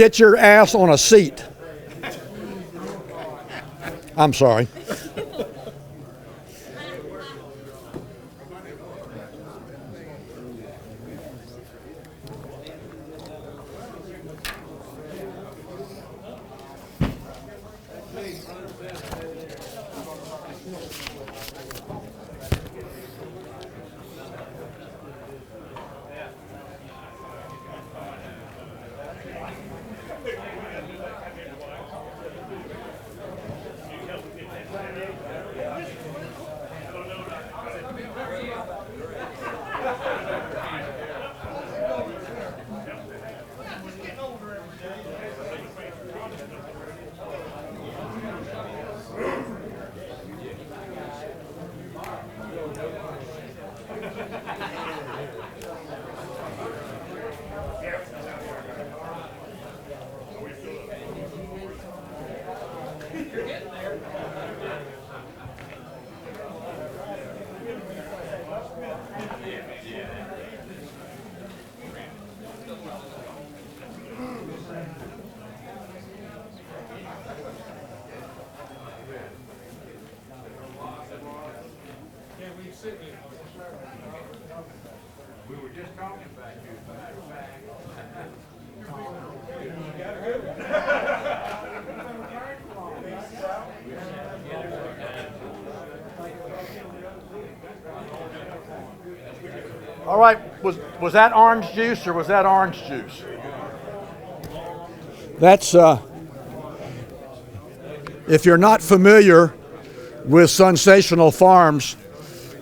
Get your ass on a seat. I'm sorry. We were just talking about you, as a matter of fact. All right, was that orange juice or was that orange juice? That's, if you're not familiar with Sensational Farms,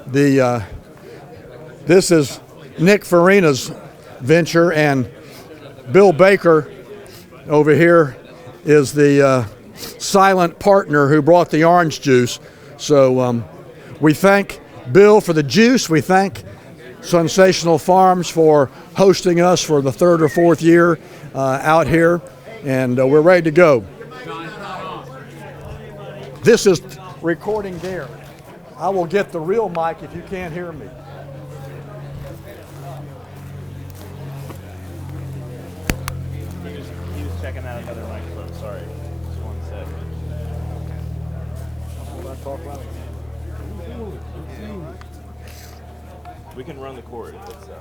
this is Nick Farina's venture, and Bill Baker over here is the silent partner who brought the orange juice. So we thank Bill for the juice. We thank Sensational Farms for hosting us for the third or fourth year out here, and we're ready to go. This is recording there. I will get the real mic if you can't hear me. He was checking out another microphone. Sorry, just one second. Will I talk loud? We can run the cord if it's so.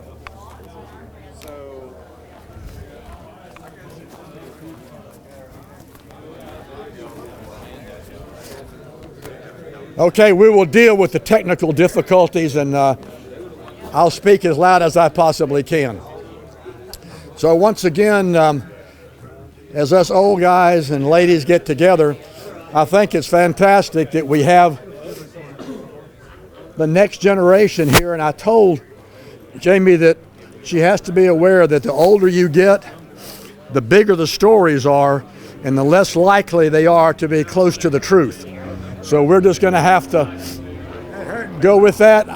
Okay, we will deal with the technical difficulties, and I'll speak as loud as I possibly can. So once again, as us old guys and ladies get together, I think it's fantastic that we have the next generation here, and I told Jamie that she has to be aware that the older you get, the bigger the stories are, and the less likely they are to be close to the truth. So we're just going to have to go with that.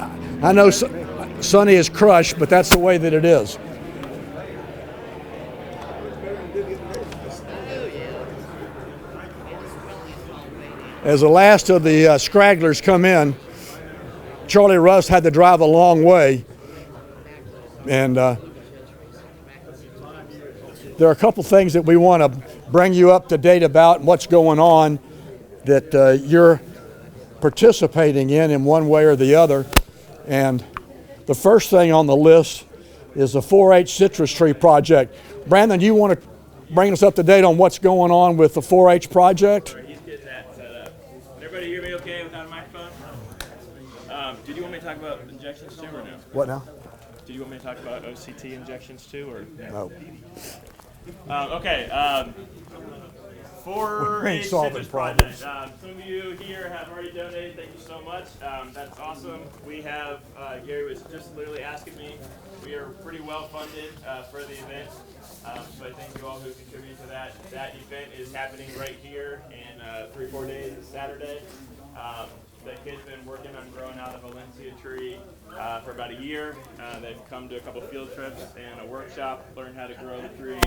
I know Sonny is crushed, but that's the way that it is. As the last of the scragglers come in, Charlie Russ had to drive a long way, and there are a couple things that we want to bring you up to date about and what's going on that you're participating in one way or the other. And the first thing on the list is the 4-H citrus tree project. Brandon, do you want to bring us up to date on what's going on with the 4-H project? He's getting that set up. Can everybody hear me okay without a microphone? Did you want me to talk about injections too or no? What now? Do you want me to talk about OCT injections too or No. Okay. 4-H citrus project. Some of you here have already donated. Thank you so much. That's awesome. We have, Gary was just literally asking me, we are pretty well funded for the event. So I thank you all who contributed to that. That event is happening right here in 3-4 days. It's Saturday. The kids have been working on growing out a Valencia tree for about a year. They've come to a couple field trips and a workshop, learn how to grow the tree.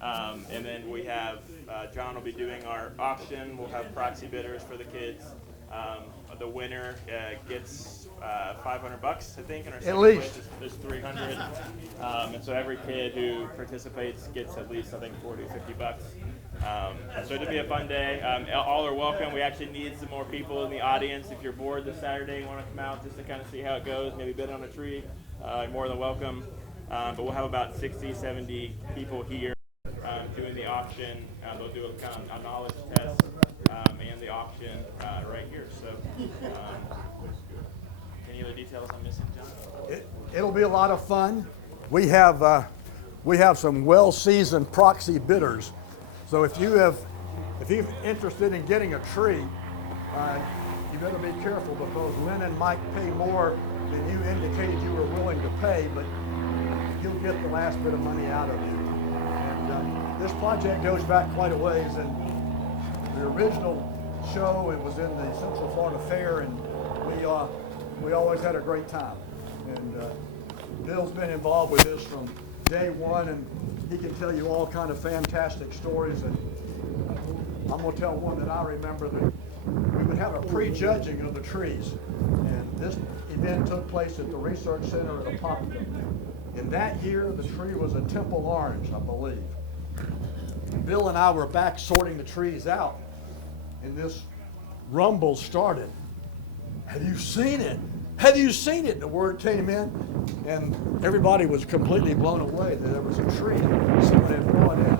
And then we have, John will be doing our auction. We'll have proxy bidders for the kids. The winner gets $500, I think, and our At second least. place is 300. And so every kid who participates gets at least, I think, 40, $50. So it'll be a fun day. All are welcome. We actually need some more people in the audience. If you're bored this Saturday and want to come out just to kind of see how it goes, maybe bid on a tree, you're more than welcome. But we'll have about 60, 70 people here doing the auction. They'll do a kind of a knowledge test and the auction right here. So any other details I'm missing, John? It'll be a lot of fun. We have some well-seasoned proxy bidders. So if you're interested in getting a tree, you better be careful because Lennon might pay more than you indicated you were willing to pay, but he'll get the last bit of money out of you. And this project goes back quite a ways. And the original show, it was in the Central Florida Fair, and we always had a great time. And Bill's been involved with this from day one, and he can tell you all kind of fantastic stories. And I'm going to tell one that I remember that we would have a pre-judging of the trees. And this event took place at the Research Center at Apopka. And that year, the tree was a Temple Orange, I believe. Bill and I were back sorting the trees out, and this rumble started. Have you seen it? Have you seen it? The word came in, and everybody was completely blown away that there was a tree someone had brought in.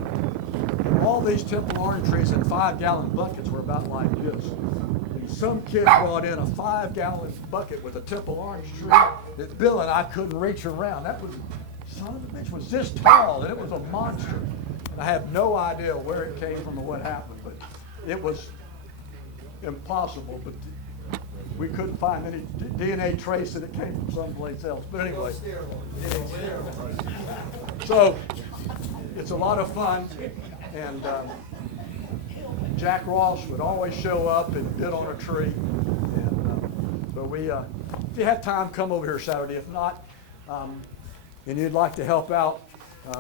And all these Temple Orange trees in 5-gallon buckets were about like this. And some kid brought in a 5-gallon bucket with a Temple Orange tree that Bill and I couldn't reach around. That was, son of a bitch, was this tall, and it was a monster. I have no idea where it came from or what happened, but it was impossible. But we couldn't find any DNA trace that it came from someplace else. But anyway, so it's a lot of fun, and Jack Ross would always show up and bid on a tree. And but if you have time, come over here Saturday. If not, and you'd like to help out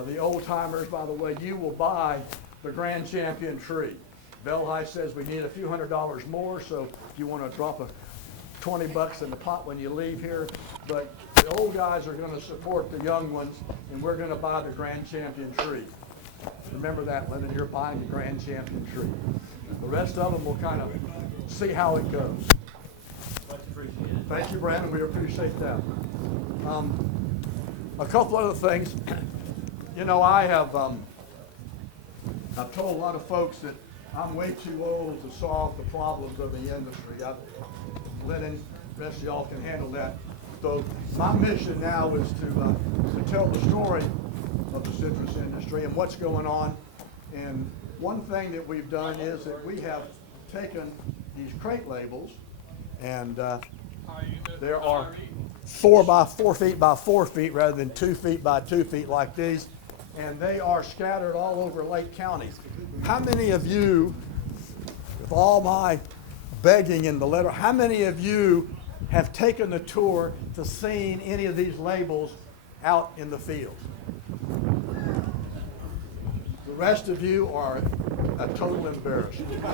the old timers, by the way, you will buy the Grand Champion tree. Belhi says we need a few $100s more, so if you want to drop a $20 in the pot when you leave here. But the old guys are going to support the young ones, and we're going to buy the Grand Champion tree. Remember that, Lyndon, you're buying the Grand Champion tree. The rest of them will kind of see how it goes. Much appreciated. Thank you, Brandon. We appreciate that. A couple other things. You know, I've told a lot of folks that I'm way too old to solve the problems of the industry. Lennon, the rest of y'all can handle that. So my mission now is to tell the story of the citrus industry and what's going on. And one thing that we've done is that we have taken these crate labels, and there are 4 by 4 feet by 4 feet rather than 2 feet by 2 feet like these, and they are scattered all over Lake County. How many of you, with all my begging in the letter, how many of you have taken the tour to seeing any of these labels out in the field? The rest of you are a total embarrassment.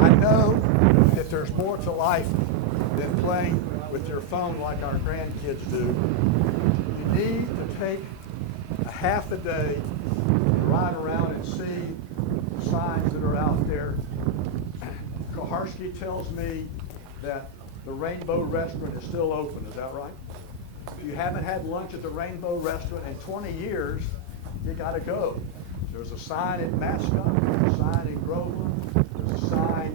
I know that there's more to life than playing with your phone like our grandkids do. You need to take a half a day to ride around and see the signs that are out there. Koharski tells me that the Rainbow Restaurant is still open. Is that right? If you haven't had lunch at the Rainbow Restaurant in 20 years, you got to go. There's a sign in Mascot, there's a sign in Groveland, there's a sign,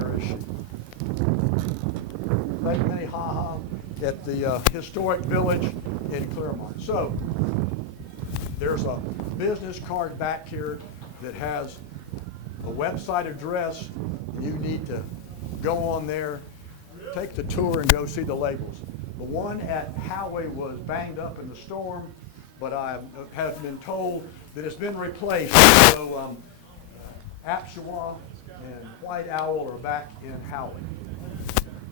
where is she? Lake Minnehaha at the historic village in Claremont. So there's a business card back here that has a website address. You need to go on there, take the tour, and go see the labels. The one at Howey was banged up in the storm, but I have been told that it's been replaced. So Apshawa and White Owl are back in Howey.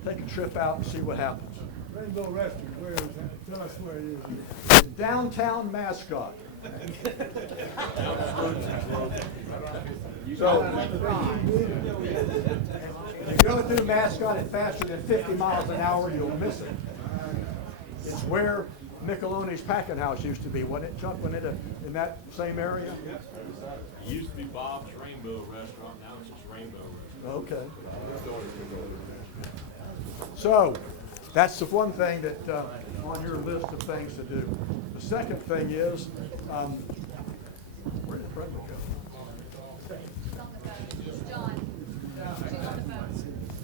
Take a trip out and see what happens. Rainbow Restaurant, where is that? Tell us where it is. Downtown Mascot. So, if you go through Mascot at faster than 50 miles an hour, you'll miss it. It's where Micheloni's Packing House used to be, wasn't it, Chuck? Wasn't it in that same area? It used to be Bob's Rainbow Restaurant, now it's just Rainbow Restaurant. Okay. So, that's the one thing that on your list of things to do. The second thing is, where did Brenda go?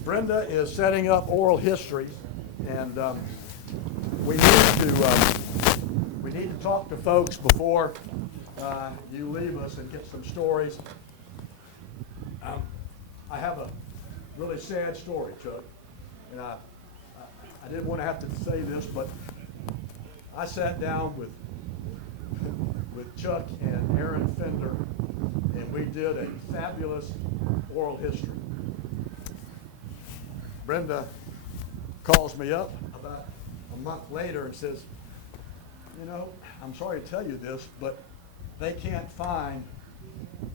Brenda is setting up oral history, and we need to talk to folks before you leave us and get some stories. I have a really sad story, Chuck, and I didn't want to have to say this, but I sat down with Chuck and Aaron Fender, and we did a fabulous oral history. Brenda calls me up about a month later and says, you know, I'm sorry to tell you this, but they can't find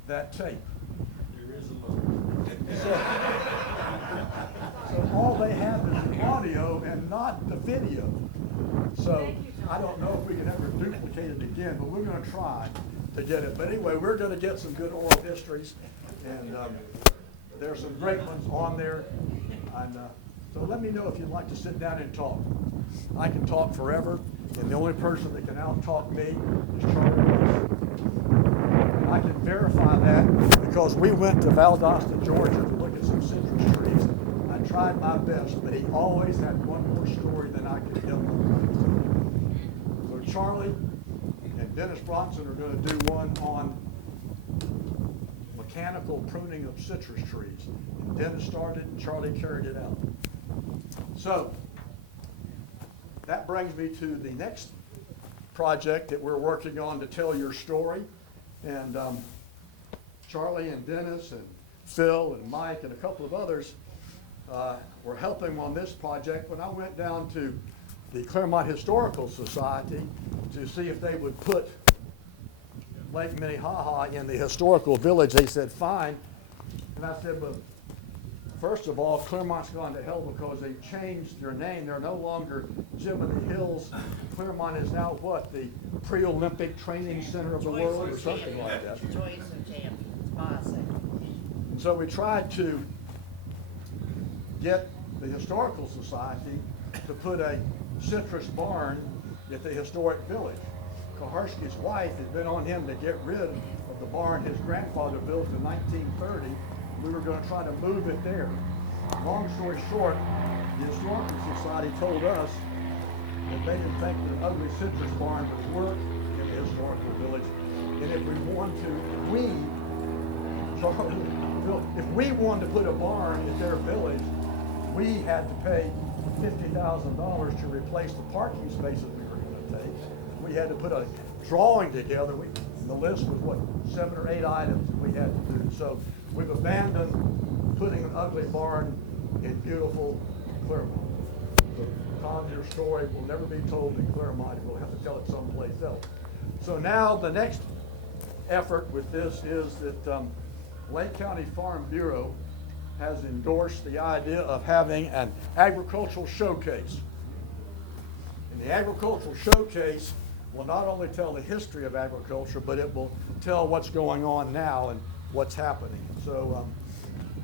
that tape. There is a load. So all they have is the audio and not the video. So I don't know if we can ever duplicate it again, but we're going to try to get it. But anyway, we're going to get some good oral histories, and there's some great ones on there. And so let me know if you'd like to sit down and talk. I can talk forever, and the only person that can out-talk me is Charlie Wilson. And I can verify that because we went to Valdosta, Georgia to look at some citrus trees. I tried my best, but he always had one more story than I could give him. So Charlie and Dennis Bronson are going to do one on mechanical pruning of citrus trees. And Dennis started and Charlie carried it out. So that brings me to the next project that we're working on to tell your story. And Charlie and Dennis and Phil and Mike and a couple of others were helping on this project. When I went down to the Claremont Historical Society to see if they would put Lake Minnehaha in the historical village, they said fine. And I said, but first of all, Claremont's gone to hell because they changed their name. They're no longer Jiminy Hills. Claremont is now what? The pre-Olympic training center of the world or something like that. Choice of champions, bicycle. So we tried to get the Historical Society to put a citrus barn at the historic village. Koharski's wife had been on him to get rid of the barn his grandfather built in 1930. We were going to try to move it there. Long story short, the Historical Society told us that they didn't think that an ugly citrus barn would work in the historical village. And if we wanted to, if we wanted to put a barn at their village, we had to pay $50,000 to replace the parking spaces we were going to take. We had to put a drawing together. The list was what, 7 or 8 items that we had to do. So we've abandoned putting an ugly barn in beautiful Claremont. So Tom, your story will never be told in Claremont. We'll have to tell it someplace else. So now the next effort with this is that Lake County Farm Bureau has endorsed the idea of having an agricultural showcase. And the agricultural showcase will not only tell the history of agriculture, but it will tell what's going on now and what's happening. So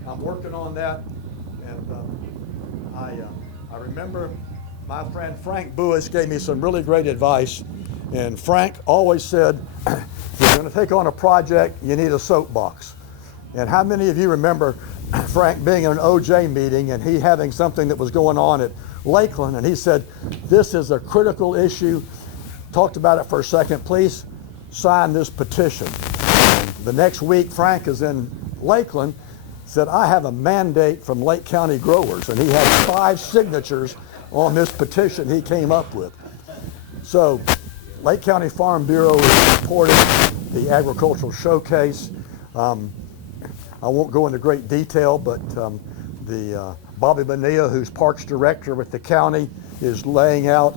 I'm working on that, and I remember my friend Frank Buis gave me some really great advice, and Frank always said, if you're going to take on a project, you need a soapbox. And how many of you remember Frank being in an OJ meeting and he having something that was going on at Lakeland, and he said, this is a critical issue. Talked about it for a second. Please sign this petition. The next week, Frank is in Lakeland, said, I have a mandate from Lake County growers, and he had 5 signatures on this petition he came up with. So Lake County Farm Bureau is supporting the agricultural showcase. I won't go into great detail, but the Bobby Bonilla, who's Parks Director with the county, is laying out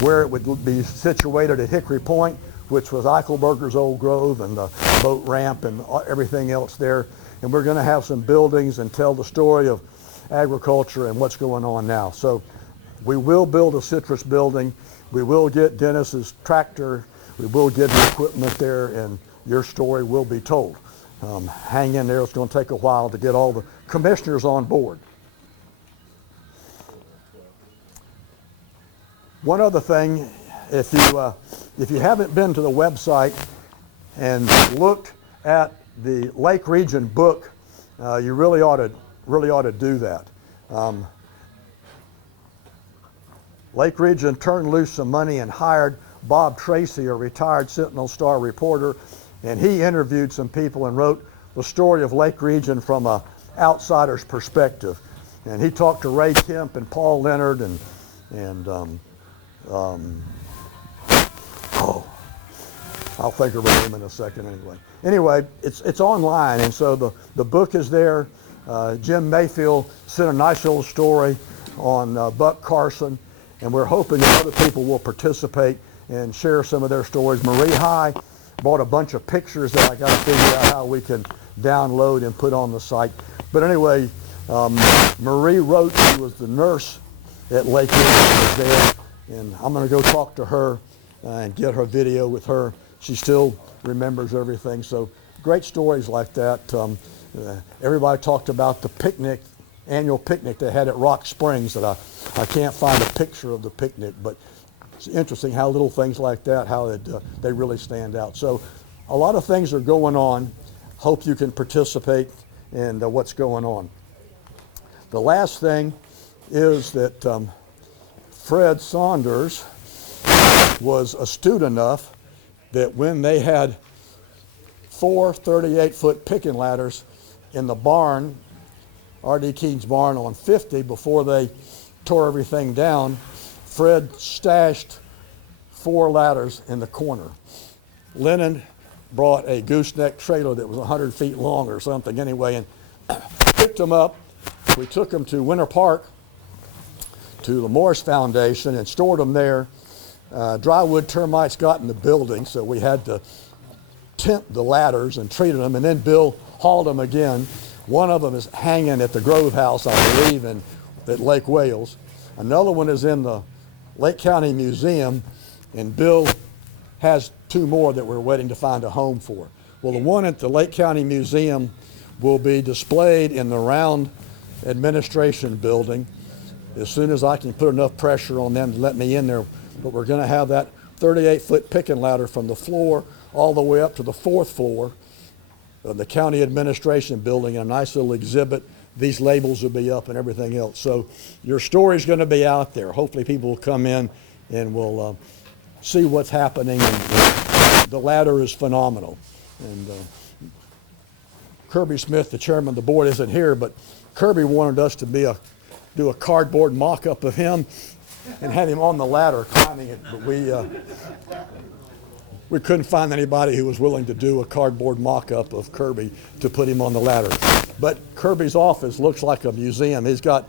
where it would be situated at Hickory Point. which was Eichelberger's old grove and the boat ramp and everything else there. And we're going to have some buildings and tell the story of agriculture and what's going on now. So we will build a citrus building. We will get Dennis's tractor. We will get the equipment there, and your story will be told. Hang in there. It's going to take a while to get all the commissioners on board. One other thing, if you haven't been to the website and looked at the Lake Region book, you really ought to do that. Lake Region turned loose some money and hired Bob Tracy, a retired Sentinel-Star reporter, and he interviewed some people and wrote the story of Lake Region from an outsider's perspective. And he talked to Ray Kemp and Paul Leonard I'll think of her name in a second anyway. Anyway, it's online, and so the book is there. Jim Mayfield sent a nice little story on Buck Carson, and we're hoping that other people will participate and share some of their stories. Marie High bought a bunch of pictures that I got to figure out how we can download and put on the site. But anyway, Marie wrote. She was the nurse at Lake Region, was there, and I'm going to go talk to her and get her video with her. She still remembers everything. So great stories like that. Everybody talked about the picnic, annual picnic they had at Rock Springs that I can't find a picture of the picnic, but it's interesting how little things like that, how they really stand out. So a lot of things are going on. Hope you can participate in what's going on. The last thing is that Fred Saunders was astute enough that when they had 4 38-foot picking ladders in the barn, R.D. Keene's barn on 50, before they tore everything down, Fred stashed 4 ladders in the corner. Lennon brought a gooseneck trailer that was 100 feet long or something anyway, and picked them up. We took them to Winter Park, to the Morris Foundation, and stored them there. Drywood termites got in the building, so we had to tent the ladders and treated them, and then Bill hauled them again. One of them is hanging at the Grove House, I believe, at Lake Wales. Another one is in the Lake County Museum, and Bill has 2 more that we're waiting to find a home for. Well, the one at the Lake County Museum will be displayed in the Round Administration Building as soon as I can put enough pressure on them to let me in there. But we're going to have that 38-foot picking ladder from the floor all the way up to the 4th floor of the County Administration Building, and a nice little exhibit. These labels will be up and everything else. So your story's going to be out there. Hopefully people will come in and will see what's happening. And the ladder is phenomenal. And Kirby Smith, the chairman of the board, isn't here, but Kirby wanted us to do a cardboard mock-up of him and had him on the ladder climbing it, but we couldn't find anybody who was willing to do a cardboard mock-up of Kirby to put him on the ladder. But Kirby's office looks like a museum. He's got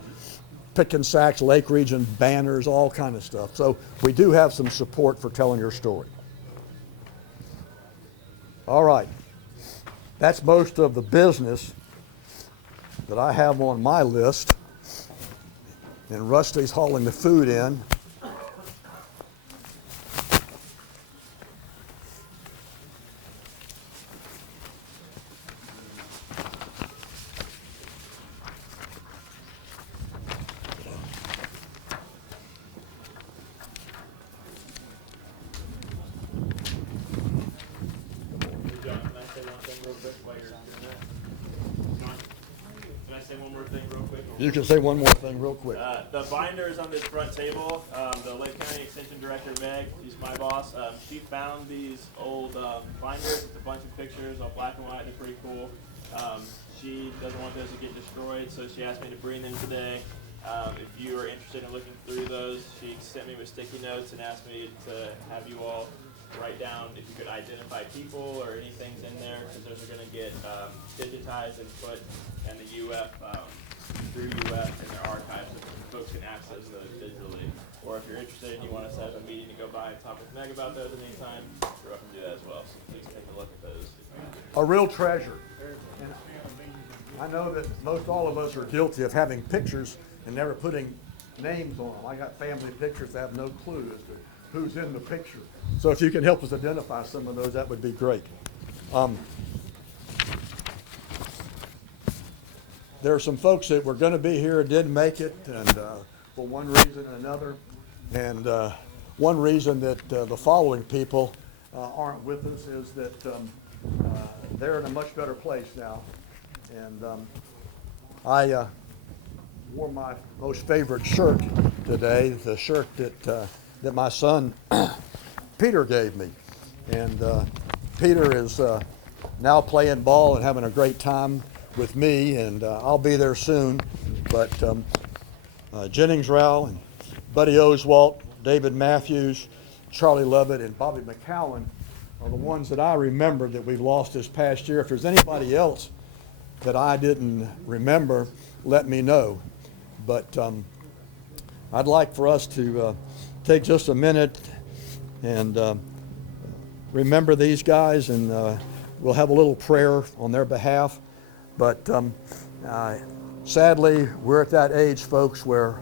pick and sacks, Lake Region banners, all kind of stuff. So we do have some support for telling your story. All right. That's most of the business that I have on my list. And Rusty's hauling the food in. You can say one more thing real quick. The binder is on this front table. The Lake County Extension Director, Meg, she's my boss. She found these old binders with a bunch of pictures, all black and white. They're pretty cool. She doesn't want those to get destroyed, so she asked me to bring them today. If you are interested in looking through those, she sent me with sticky notes and asked me to have you all write down if you could identify people or anything's in there, because those are going to get digitized and put in the UF, through UF in their archives, so folks can access those digitally. or if you're interested and you want us to have a meeting to go by and talk with Meg about those anytime, you're welcome to do that as well. So please take a look at those. A real treasure. And I know that most all of us are guilty of having pictures and never putting names on them. I got family pictures that have no clue as to who's in the picture. So if you can help us identify some of those, that would be great. There are some folks that were going to be here and didn't make it, and for one reason or another. And one reason that the following people aren't with us is that they're in a much better place now. And I wore my most favorite shirt today, the shirt that my son Peter gave me. And Peter is now playing ball and having a great time with me, and I'll be there soon. But Jennings Rao and Buddy Oswalt, David Matthews, Charlie Lovett, and Bobby McCowan are the ones that I remember that we've lost this past year. If there's anybody else that I didn't remember, let me know. But I'd like for us to take just a minute and remember these guys, and we'll have a little prayer on their behalf. But sadly, we're at that age, folks, where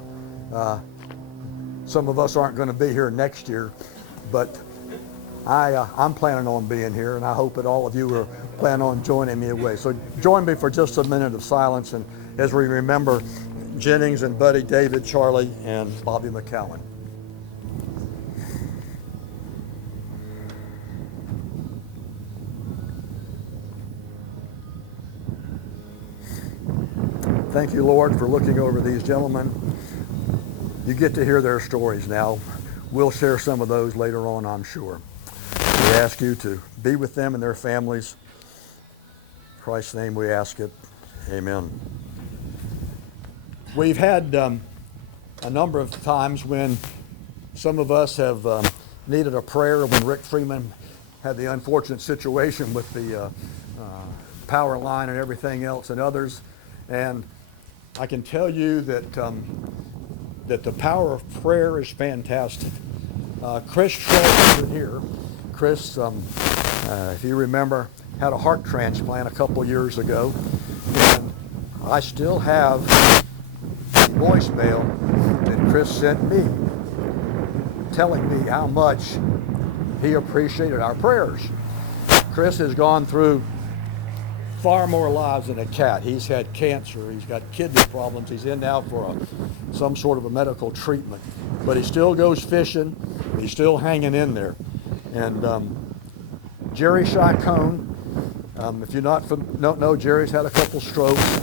some of us aren't going to be here next year. But I'm planning on being here, and I hope that all of you are planning on joining me away. So join me for just a minute of silence, and as we remember Jennings and Buddy, David, Charlie, and Bobby McCowan. Thank you, Lord, for looking over these gentlemen. You get to hear their stories now. We'll share some of those later on, I'm sure. We ask you to be with them and their families. In Christ's name we ask it. Amen. We've had a number of times when some of us have needed a prayer, when Rick Freeman had the unfortunate situation with the power line and everything else, and others. And I can tell you that that the power of prayer is fantastic. Chris Schroeder here. Chris, if you remember, had a heart transplant a couple years ago, and I still have voicemail that Chris sent me telling me how much he appreciated our prayers. Chris has gone through far more lives than a cat. He's had cancer, he's got kidney problems, he's in now for some sort of a medical treatment. But he still goes fishing, he's still hanging in there. And Jerry Chacon, if you don't know, Jerry's had a couple strokes.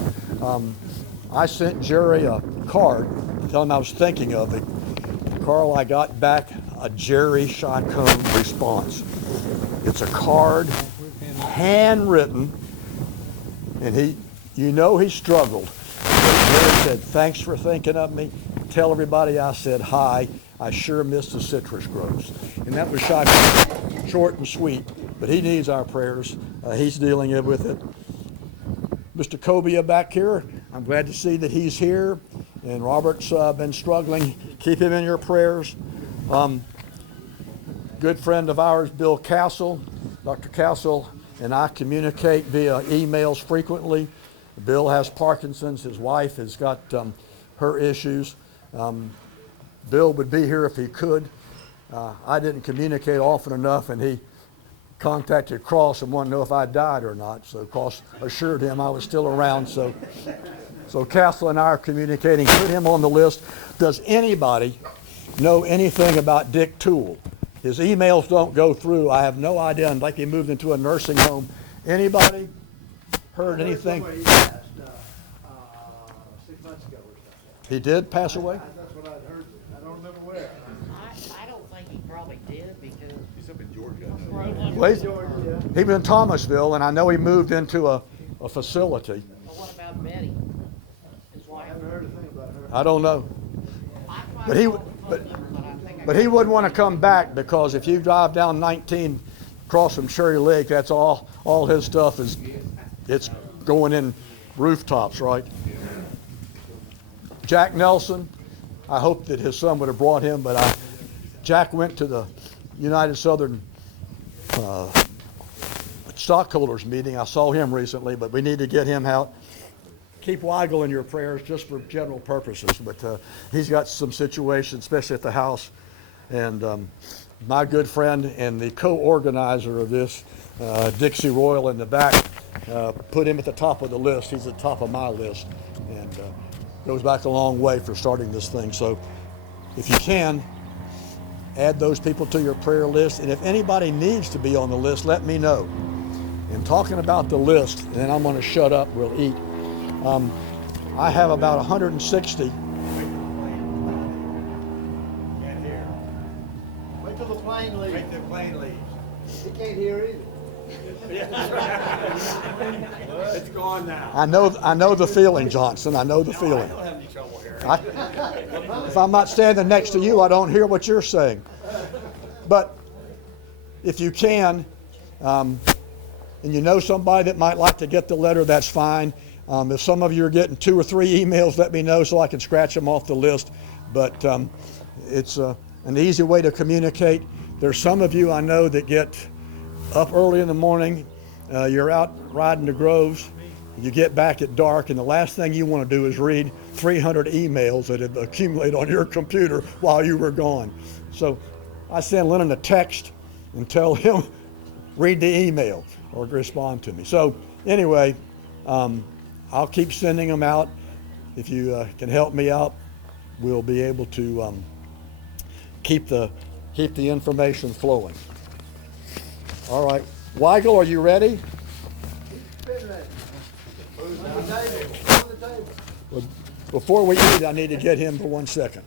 I sent Jerry a card telling him I was thinking of it. Carl, I got back a Jerry Chacon response. It's a card, handwritten, and he struggled. But Jerry said, thanks for thinking of me. Tell everybody I said hi. I sure miss the citrus groves. And that was Chacon, short and sweet, but he needs our prayers. He's dealing with it. Mr. Cobia back here, I'm glad to see that he's here, and Robert's been struggling. Keep him in your prayers. Good friend of ours, Bill Castle. Dr. Castle and I communicate via emails frequently. Bill has Parkinson's. His wife has got her issues. Bill would be here if he could. I didn't communicate often enough, and he contacted Cross and wanted to know if I died or not. So Cross assured him I was still around. So Castle and I are communicating. Put him on the list. Does anybody know anything about Dick Toole? His emails don't go through. I have no idea. And like he moved into a nursing home. Anybody heard anything? He passed 6 months ago or something. He did pass away? That's what I'd heard. I don't remember where. I don't think he probably did because. He's up in Georgia. Well, Georgia. he was in Thomasville, and I know he moved into a facility. But what about Betty? His I wife? haven't heard a thing about her. I don't know. I tried But he- calling the phone but- number, but I think I But he wouldn't want to come back, because if you drive down 19 across from Cherry Lake, that's all his stuff is, it's going in rooftops, right? Jack Nelson, I hoped that his son would have brought him, but Jack went to the United Southern stockholders meeting. I saw him recently, but we need to get him out. Keep Weigel in your prayers just for general purposes, but he's got some situations, especially at the house. And my good friend and the co-organizer of this, Dixie Royal in the back, put him at the top of the list. He's at the top of my list, and goes back a long way for starting this thing. So if you can, add those people to your prayer list. And if anybody needs to be on the list, let me know. And talking about the list, and then I'm going to shut up, we'll eat. I have about 160. Can't hear. Wait till the plane leaves. Wait till the plane leaves. He can't hear either. It's gone now. I know the feeling, Johnson. I know the feeling. I don't have any trouble hearing. If I'm not standing next to you, I don't hear what you're saying. But if you can, and you know somebody that might like to get the letter, that's fine. If some of you are getting 2 or 3 emails, let me know so I can scratch them off the list. But it's an easy way to communicate. There's some of you I know that get up early in the morning, you're out riding the groves, you get back at dark, and the last thing you want to do is read 300 emails that have accumulated on your computer while you were gone. So I send Lennon a text and tell him, read the email or respond to me. So anyway, I'll keep sending them out. If you can help me out, we'll be able to keep the information flowing. All right, Weigel, are you ready? Spin that. On the table. On the table. Well, before we eat, I need to get him for 1 second.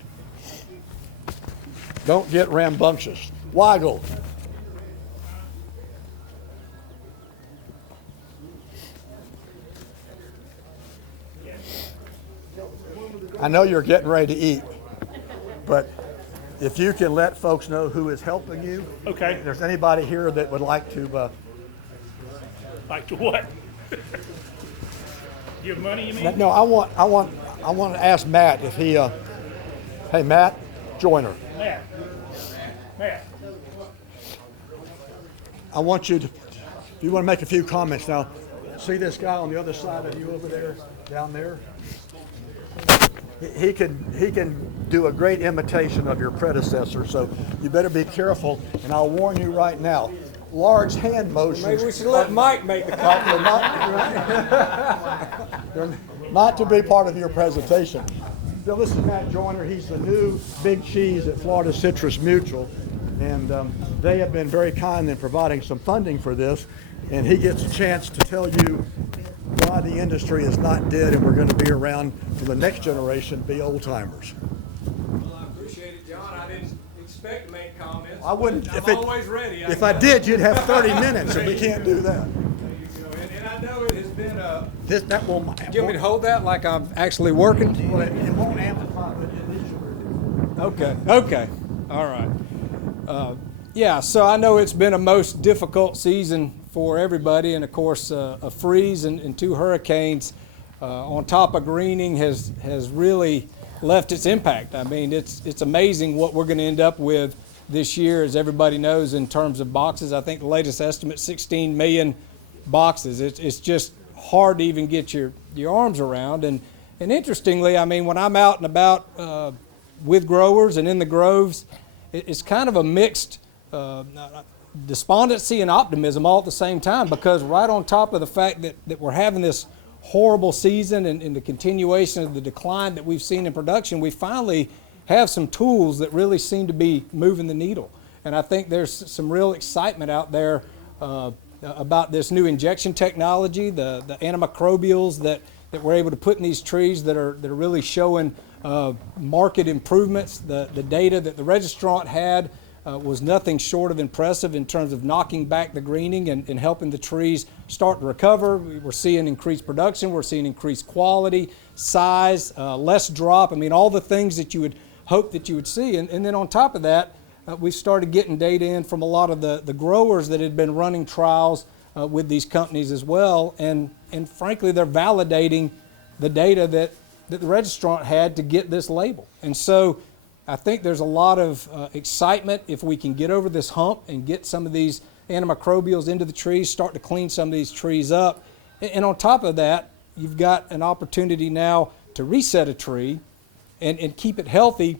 Don't get rambunctious. Weigel. I know you're getting ready to eat, but if you can let folks know who is helping you. Okay. If there's anybody here that would like to, Like to what? Give money, you mean? no, I want to ask Matt if he, hey Matt Joyner, Matt. I want you to, if you want to make a few comments now, see this guy on the other side of you over there, down there? He can do a great imitation of your predecessor, so you better be careful. And I'll warn you right now, large hand motions. Maybe we should let Mike make the call. They're not to be part of your presentation. Bill, this is Matt Joyner. He's the new big cheese at Florida Citrus Mutual, and they have been very kind in providing some funding for this. And he gets a chance to tell you why the industry is not dead, and we're going to be around for the next generation, be old timers. Well, I appreciate it, John. I didn't expect to make comments. I wouldn't. I'm always ready. If I did, you'd have 30 minutes, and we can't do that. And I know it has been a. That will. Do you want me to hold that like I'm actually working? Well, it won't amplify, but at least you're. Okay. All right. Yeah, so I know it's been a most difficult season for everybody, and of course, a freeze and 2 hurricanes on top of greening has really left its impact. I mean, it's amazing what we're going to end up with this year, as everybody knows, in terms of boxes. I think the latest estimate, 16 million boxes. It's just hard to even get your arms around. And interestingly, I mean, when I'm out and about with growers and in the groves, it's kind of a mixed despondency and optimism all at the same time, because right on top of the fact that we're having this horrible season and the continuation of the decline that we've seen in production, we finally have some tools that really seem to be moving the needle. And I think there's some real excitement out there about this new injection technology, the antimicrobials that we're able to put in these trees that are really showing market improvements. The data that the registrant had was nothing short of impressive in terms of knocking back the greening and helping the trees start to recover. We're seeing increased production, we're seeing increased quality, size, less drop. I mean, all the things that you would hope that you would see. And then on top of that, we started getting data in from a lot of the growers that had been running trials with these companies as well. And frankly, they're validating the data that the registrant had to get this label. And so I think there's a lot of excitement if we can get over this hump and get some of these antimicrobials into the trees, start to clean some of these trees up. And on top of that, you've got an opportunity now to reset a tree and keep it healthy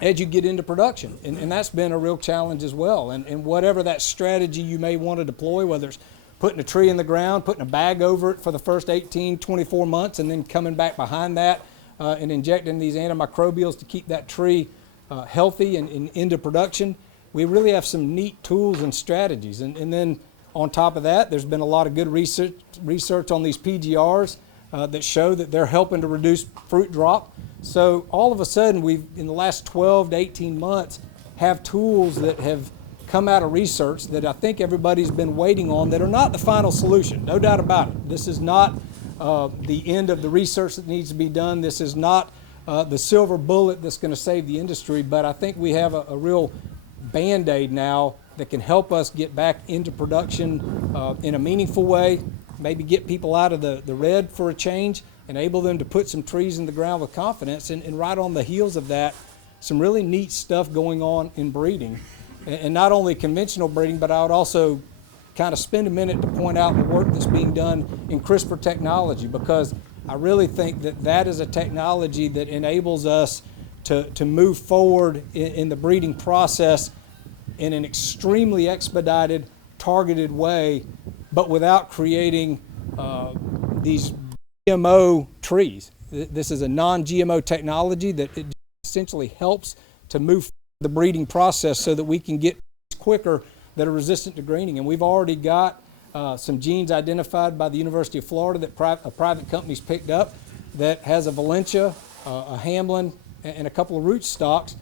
as you get into production. And that's been a real challenge as well. And whatever that strategy you may want to deploy, whether it's putting a tree in the ground, putting a bag over it for the first 18, 24 months, and then coming back behind that and injecting these antimicrobials to keep that tree healthy and into production, we really have some neat tools and strategies. And then on top of that, there's been a lot of good research on these PGRs that show that they're helping to reduce fruit drop. So all of a sudden, we've, in the last 12 to 18 months, have tools that have come out of research that I think everybody's been waiting on that are not the final solution, no doubt about it. This is not the end of the research that needs to be done. This is not the silver bullet that's going to save the industry, but I think we have a real Band-Aid now that can help us get back into production in a meaningful way, maybe get people out of the red for a change, enable them to put some trees in the ground with confidence, and right on the heels of that, some really neat stuff going on in breeding. And not only conventional breeding, but I would also kind of spend a minute to point out the work that's being done in CRISPR technology, because I really think that that is a technology that enables us to move forward in the breeding process in an extremely expedited, targeted way, but without creating these GMO trees. This is a non-GMO technology that it essentially helps to move the breeding process so that we can get quicker that are resistant to greening. And we've already got some genes identified by the University of Florida that a private company's picked up that has a Valencia, a Hamlin, and a couple of rootstocks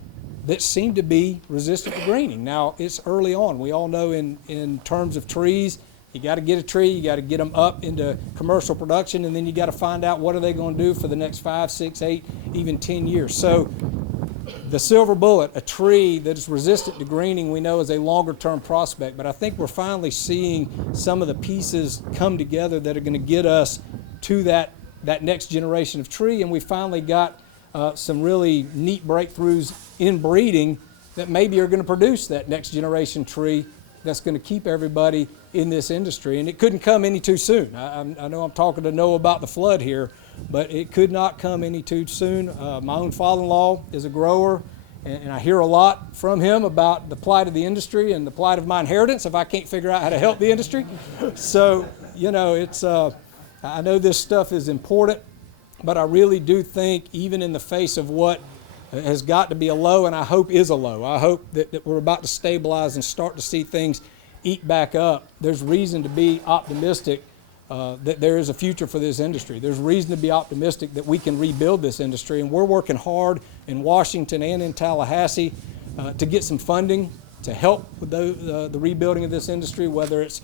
that seem to be resistant to greening. Now, it's early on. We all know in terms of trees, you got to get a tree, you got to get them up into commercial production, and then you got to find out what are they going to do for the next 5, 6, 8, even 10 years. So the silver bullet, a tree that is resistant to greening, we know is a longer term prospect, but I think we're finally seeing some of the pieces come together that are going to get us to that next generation of tree, and we finally got some really neat breakthroughs in breeding that maybe are going to produce that next generation tree that's going to keep everybody in this industry. And it couldn't come any too soon. I know I'm talking to Noah about the flood here, but it could not come any too soon. My own father-in-law is a grower, and I hear a lot from him about the plight of the industry and the plight of my inheritance if I can't figure out how to help the industry. So, you know, I know this stuff is important, but I really do think even in the face of what has got to be a low, and I hope is a low, I hope that we're about to stabilize and start to see things eat back up. There's reason to be optimistic that there is a future for this industry. There's reason to be optimistic that we can rebuild this industry, and we're working hard in Washington and in Tallahassee to get some funding to help with the rebuilding of this industry, whether it's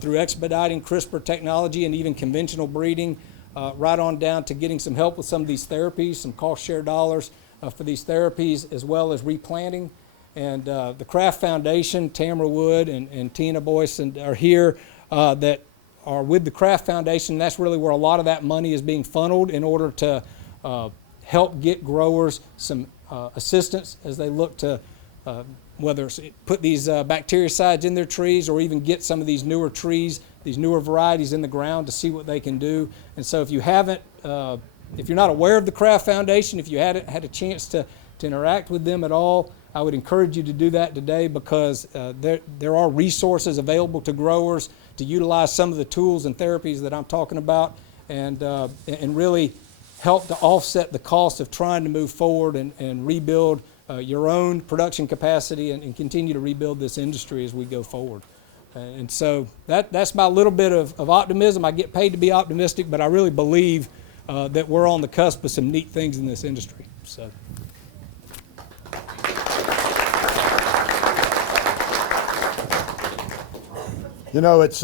through expediting CRISPR technology and even conventional breeding, right on down to getting some help with some of these therapies, some cost share dollars for these therapies, as well as replanting. And the Kraft Foundation, Tamara Wood and Tina Boyce are here that are with the Kraft Foundation. That's really where a lot of that money is being funneled in order to help get growers some assistance as they look to whether it's put these bactericides in their trees or even get some of these newer trees, these newer varieties in the ground to see what they can do. And so if you haven't, if you're not aware of the Kraft Foundation, if you hadn't had a chance to interact with them at all, I would encourage you to do that today, because there are resources available to growers to utilize some of the tools and therapies that I'm talking about, and really help to offset the cost of trying to move forward and rebuild your own production capacity and continue to rebuild this industry as we go forward. And so that's my little bit of optimism. I get paid to be optimistic, but I really believe that we're on the cusp of some neat things in this industry. So. You know, it's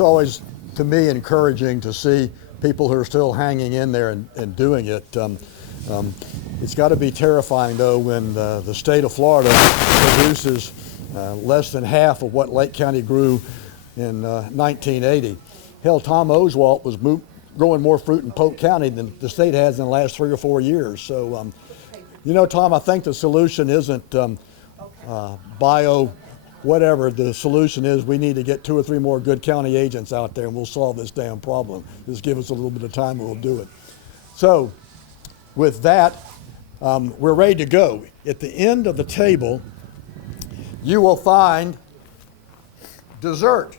always, to me, encouraging to see people who are still hanging in there and doing it. It's got to be terrifying, though, when the state of Florida produces less than half of what Lake County grew in 1980. Hell, Tom Oswalt was growing more fruit in Polk County than the state has in the last 3 or 4 years. So, you know, Tom, I think the solution isn't bio whatever. The solution is we need to get 2 or 3 more good county agents out there, and we'll solve this damn problem. Just give us a little bit of time and we'll do it. So with that, we're ready to go. At the end of the table, you will find dessert.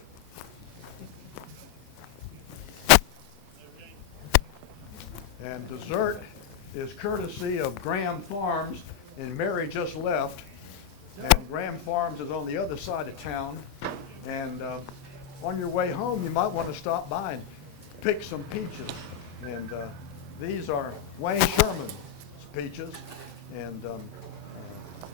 And dessert is courtesy of Graham Farms, and Mary just left. And Graham Farms is on the other side of town. And on your way home, you might want to stop by and pick some peaches. And these are Wayne Sherman's peaches. And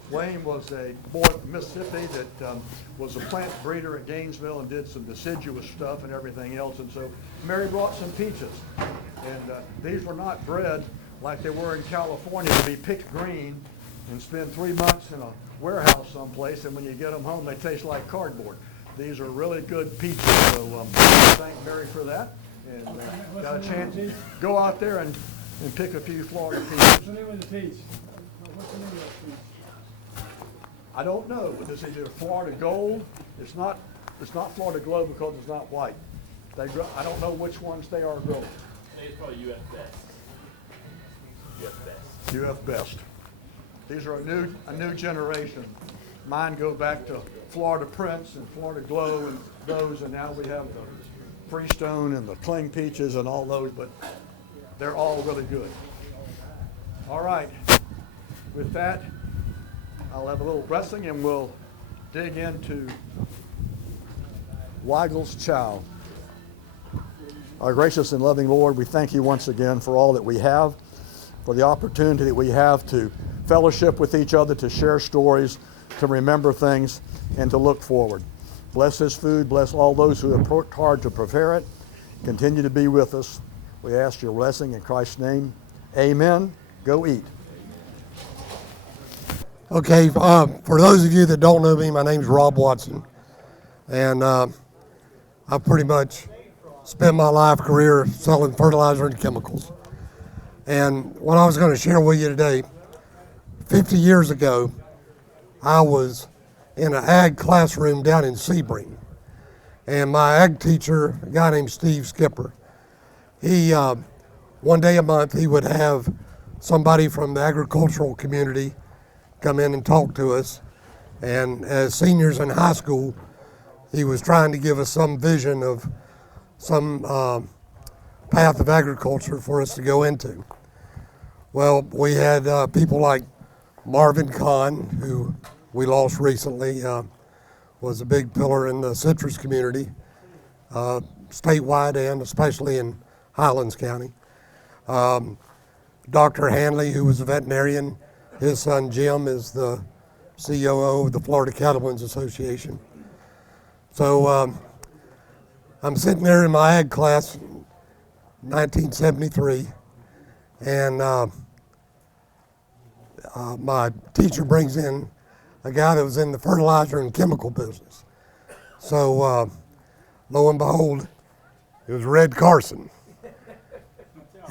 Wayne was a boy from Mississippi that was a plant breeder at Gainesville and did some deciduous stuff and everything else. And so Mary brought some peaches. And these were not bred like they were in California to be picked green and spend 3 months in a warehouse someplace, and when you get them home, they taste like cardboard. These are really good peaches, so thank Mary for that. And got a chance to go out there and pick a few Florida peaches. What's the name of the peach? What's the name of that peach? I don't know, but this is either Florida Gold. It's not Florida Glow because it's not white. I don't know which ones they are growing. I think it's probably UF Best. UF Best. UF Best. These are a new generation. Mine go back to Florida Prince and Florida Glow and those, and now we have the Freestone and the Cling Peaches and all those, but they're all really good. All right. With that, I'll have a little blessing and we'll dig into Weigel's Chow. Our gracious and loving Lord, we thank you once again for all that we have, for the opportunity that we have to fellowship with each other, to share stories, to remember things, and to look forward. Bless this food. Bless all those who have worked hard to prepare it. Continue to be with us. We ask your blessing in Christ's name. Amen. Go eat. Okay, for those of you that don't know me, my name's Rob Watson, and I pretty much spent my life career selling fertilizer and chemicals. And what I was going to share with you today, 50 years ago, I was in an ag classroom down in Sebring. And my ag teacher, a guy named Steve Skipper, he, one day a month, he would have somebody from the agricultural community come in and talk to us. And as seniors in high school, he was trying to give us some vision of some path of agriculture for us to go into. Well, we had people like Marvin Kahn, who we lost recently, was a big pillar in the citrus community, statewide and especially in Highlands County. Dr. Hanley, who was a veterinarian, his son Jim is the COO of the Florida Cattlemen's Association. So I'm sitting there in my ag class, 1973, and my teacher brings in a guy that was in the fertilizer and chemical business. So lo and behold, it was Red Carson.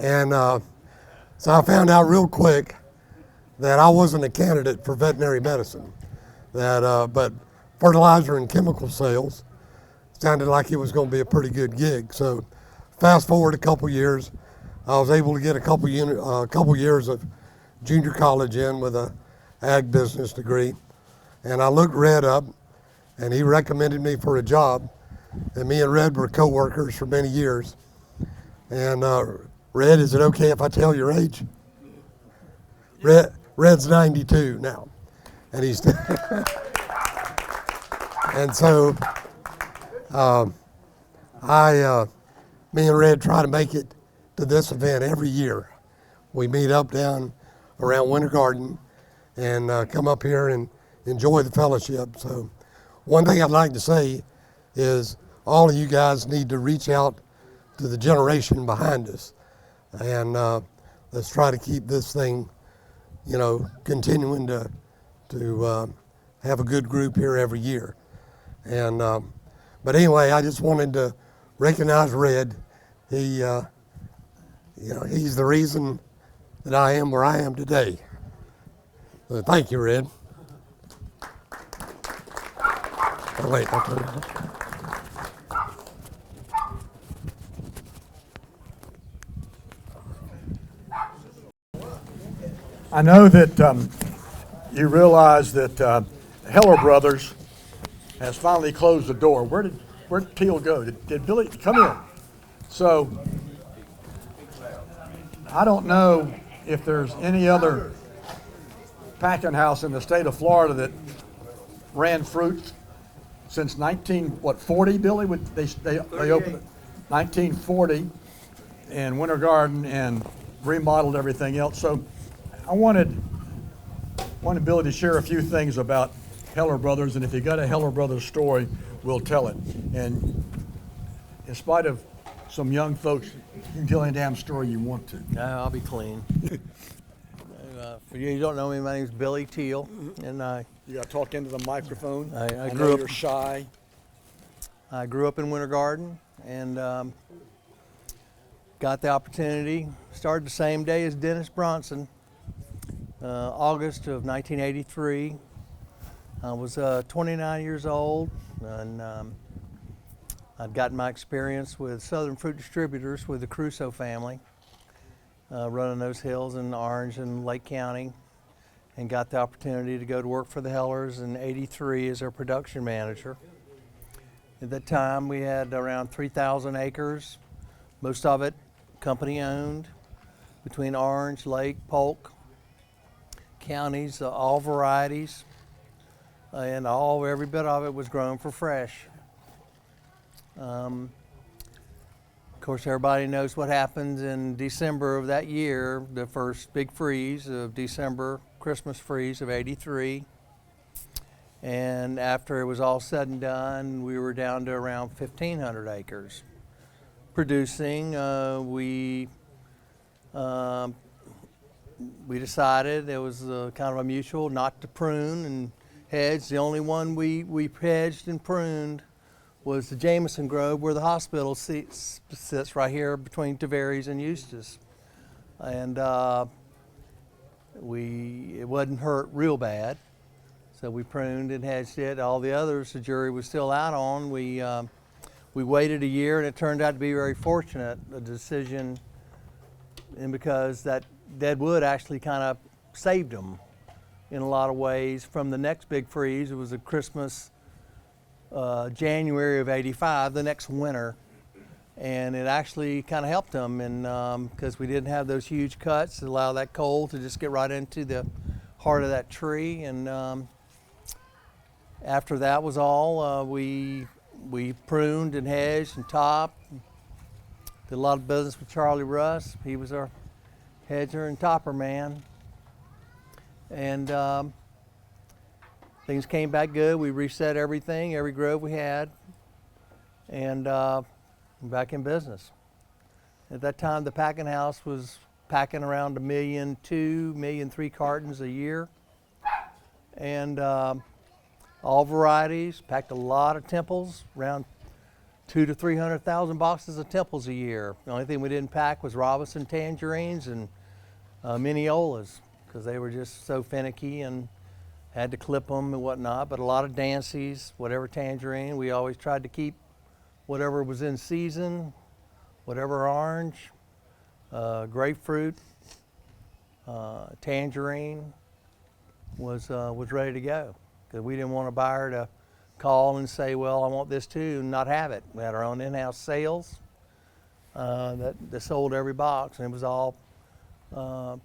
And so I found out real quick that I wasn't a candidate for veterinary medicine, but fertilizer and chemical sales sounded like it was going to be a pretty good gig. So fast forward a couple years, I was able to get a couple years of junior college in with a ag business degree. And I looked Red up, and he recommended me for a job. And me and Red were co-workers for many years. And Red, is it okay if I tell your age? Red's 92 now, and he's and so me and Red try to make it to this event every year. We meet up down around Winter Garden and come up here and enjoy the fellowship. So one thing I'd like to say is all of you guys need to reach out to the generation behind us, and let's try to keep this thing, continuing to have a good group here every year. And but anyway, I just wanted to recognize Red. He he's the reason that I am where I am today. So thank you, Red. Oh, wait, I'll turn it on. I know that you realize that Heller Brothers has finally closed the door. Where'd Teal go? Did Billy come in? So I don't know if there's any other packing house in the state of Florida that ran fruit since 40, Billy? They opened it 1940 in Winter Garden and remodeled everything else. So I wanted Billy to share a few things about Heller Brothers, and if you got a Heller Brothers story, we'll tell it. And in spite of some young folks, you can tell any damn story you want to. No, I'll be clean. For you who don't know me, my name's Billy Teal, and You got to talk into the microphone. I know grew up- you're shy. I grew up in Winter Garden and got the opportunity. Started the same day as Dennis Bronson, August of 1983. I was 29 years old, and I'd gotten my experience with Southern Fruit Distributors with the Crusoe family, running those hills in Orange and Lake County, and got the opportunity to go to work for the Hellers in '83 as their production manager. At that time, we had around 3,000 acres, most of it company owned, between Orange, Lake, Polk counties, all varieties, and every bit of it was grown for fresh. Of course, everybody knows what happened in December of that year, the first big freeze of December, Christmas freeze of '83. And after it was all said and done, we were down to around 1,500 acres. Producing, we decided it was kind of a mutual not to prune and hedge. The only one we hedged and pruned was the Jameson Grove, where the hospital sits right here between Tavares and Eustis. And it wasn't hurt real bad. So we pruned and hedged it. All the others the jury was still out on. We waited a year, and it turned out to be very fortunate, a decision, and because that dead wood actually kind of saved them in a lot of ways from the next big freeze. It was a Christmas, January of '85, the next winter, and it actually kind of helped them, and because we didn't have those huge cuts to allow that cold to just get right into the heart of that tree. And after that was all, we pruned and hedged and topped. Did a lot of business with Charlie Russ. He was our hedger and topper man. And things came back good. We reset everything, every grove we had, and back in business. At that time, the packing house was packing around 1.2 million, 1.3 cartons a year. And all varieties, packed a lot of temples, around 200,000 to 300,000 boxes of temples a year. The only thing we didn't pack was Robinson tangerines and Mineolas, because they were just so finicky and had to clip them and whatnot. But a lot of Dancy's, whatever tangerine. We always tried to keep whatever was in season, whatever orange, grapefruit, tangerine was ready to go, because we didn't want a buyer to call and say, well, I want this too, and not have it. We had our own in-house sales that sold every box, and it was all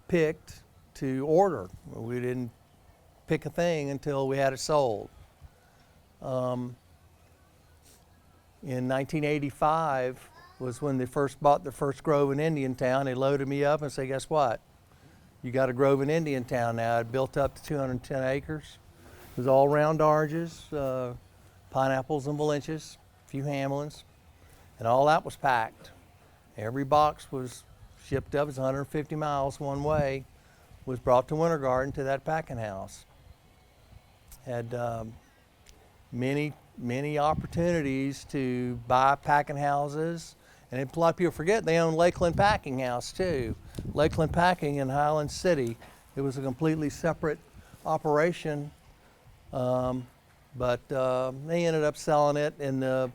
picked to order. We didn't pick a thing until we had it sold. In 1985 was when they first bought their first grove in Indiantown. They loaded me up and said, guess what? You got a grove in Indiantown now. It built up to 210 acres. It was all round oranges, pineapples and Valencias, a few Hamlins, and all that was packed. Every box was shipped up. It's 150 miles one way, was brought to Winter Garden to that packing house. Had many opportunities to buy packing houses And a lot of people forget they own Lakeland Packing House too. Lakeland Packing in Highland City. It was a completely separate operation, but they ended up selling it in the,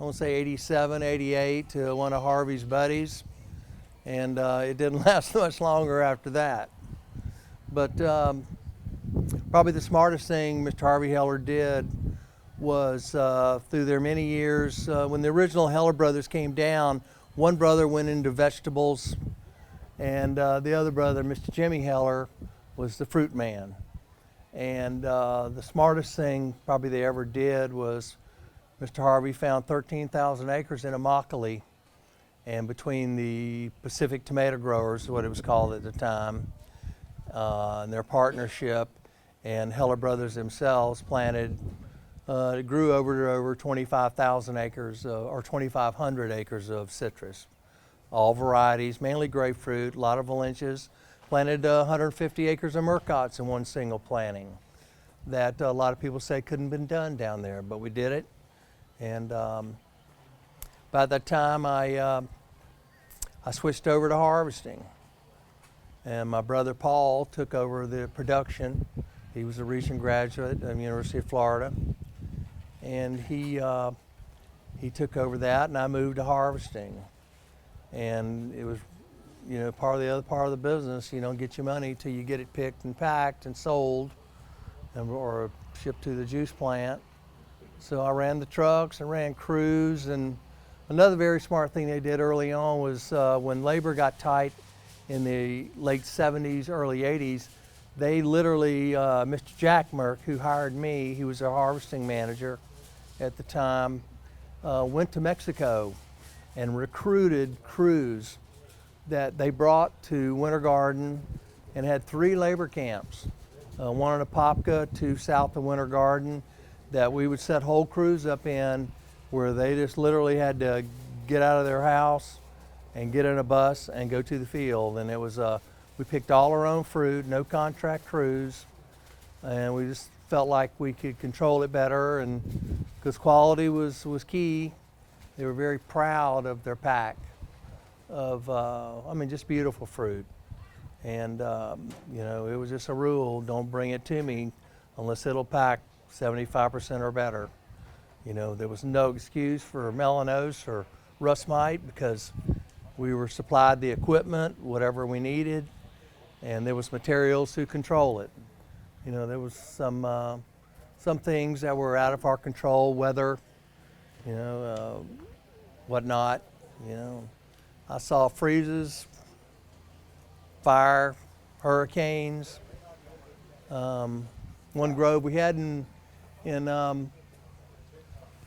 I want to say 87, 88 to one of Harvey's buddies, and it didn't last much longer after that. But probably the smartest thing Mr. Harvey Heller did was through their many years, when the original Heller brothers came down, one brother went into vegetables, and the other brother, Mr. Jimmy Heller, was the fruit man. And the smartest thing probably they ever did was Mr. Harvey found 13,000 acres in Immokalee, and between the Pacific Tomato Growers, what it was called at the time, and their partnership, and Heller Brothers themselves planted, it grew over 25,000 acres or 2,500 acres of citrus. All varieties, mainly grapefruit, a lot of Valencias. Planted 150 acres of Murcots in one single planting. That a lot of people say couldn't have been done down there, but we did it. And by that time, I switched over to harvesting. And my brother Paul took over the production. He was a recent graduate of the University of Florida. And he took over that, and I moved to harvesting. And it was, you know, part of the other part of the business. You don't get your money till you get it picked and packed and sold, or shipped to the juice plant. So I ran the trucks and ran crews. And another very smart thing they did early on was when labor got tight in the late 70s, early 80s, they literally, Mr. Jack Merck, who hired me, he was a harvesting manager at the time, went to Mexico and recruited crews that they brought to Winter Garden and had 3 labor camps, one in Apopka, 2 south of Winter Garden, that we would set whole crews up in, where they just literally had to get out of their house and get in a bus and go to the field. And it was, we picked all our own fruit, no contract crews, and we just felt like we could control it better, and because quality was key. They were very proud of their pack of, I mean, just beautiful fruit. And, you know, it was just a rule, don't bring it to me unless it'll pack 75% or better. You know, there was no excuse for melanose or rust mite because we were supplied the equipment, whatever we needed, and there was materials to control it. You know, there was some things that were out of our control, weather, you know, whatnot, you know. I saw freezes, fire, hurricanes. One grove we had in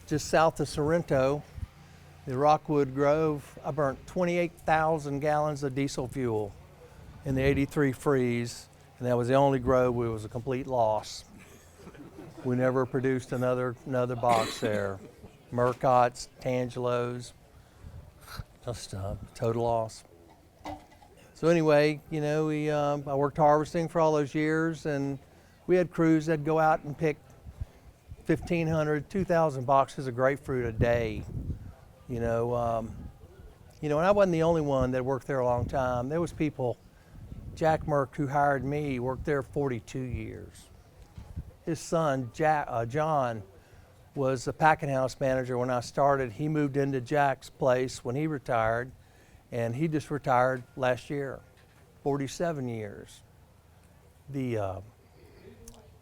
just south of Sorrento, the Rockwood Grove, I burnt 28,000 gallons of diesel fuel in the 83 freeze, and that was the only grove where it was a complete loss. We never produced another box there. Murcots, Tangelos, just a total loss. So anyway, you know, I worked harvesting for all those years, and we had crews that go out and pick 1,500, 2,000 boxes of grapefruit a day. You know, and I wasn't the only one that worked there a long time. There was people, Jack Merck, who hired me, worked there 42 years. His son, John, was a packing house manager when I started. He moved into Jack's place when he retired, and he just retired last year, 47 years. The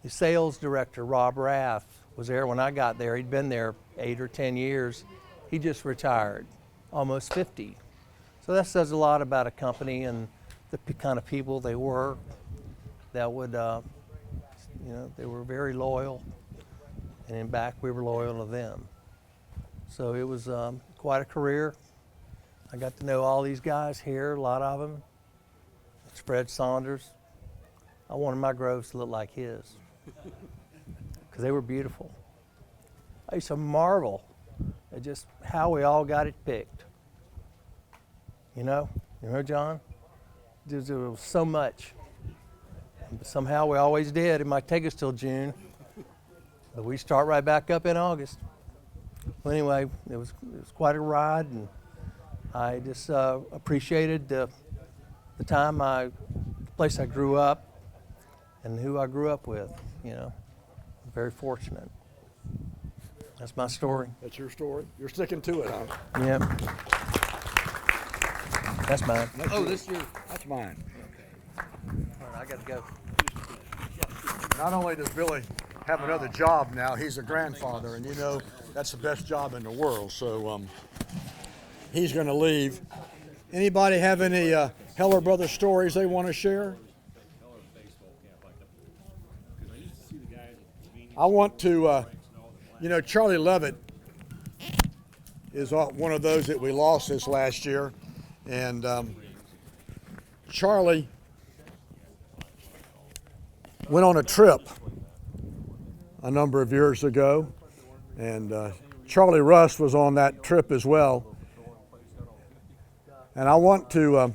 sales director, Rob Rath, was there when I got there. He'd been there 8 or 10 years. He just retired, almost 50. So that says a lot about a company and the kind of people they were that would, you know, they were very loyal. And in back, we were loyal to them. So it was quite a career. I got to know all these guys here, a lot of them. Fred Saunders. I wanted my groves to look like his because they were beautiful. I used to marvel at just how we all got it picked. You know, John? There was so much. But somehow we always did. It might take us till June, but we start right back up in August. Well, anyway, it was quite a ride, and I just appreciated the time, the place I grew up, and who I grew up with. You know, I'm very fortunate. That's my story. That's your story. You're sticking to it, huh? Yep. That's mine. This yours. That's mine. All right, I got to go. Not only does Billy have another job now, he's a grandfather, and you know that's the best job in the world. So he's going to leave. Anybody have any Heller Brothers stories they want to share? I want to, Charlie Levitt is one of those that we lost this last year, and Charlie went on a trip a number of years ago, and Charlie Rust was on that trip as well. And I want to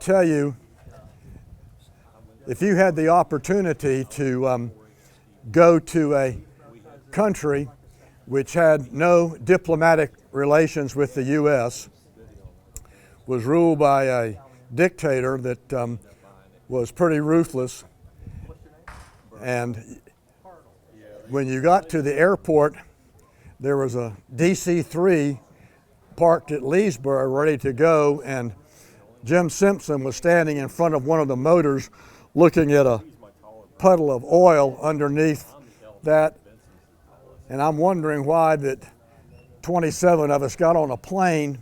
tell you, if you had the opportunity to go to a country which had no diplomatic relations with the U.S., was ruled by a dictator that was pretty ruthless, and when you got to the airport, there was a DC-3 parked at Leesboro ready to go, and Jim Simpson was standing in front of one of the motors looking at a puddle of oil underneath that. And I'm wondering why that 27 of us got on a plane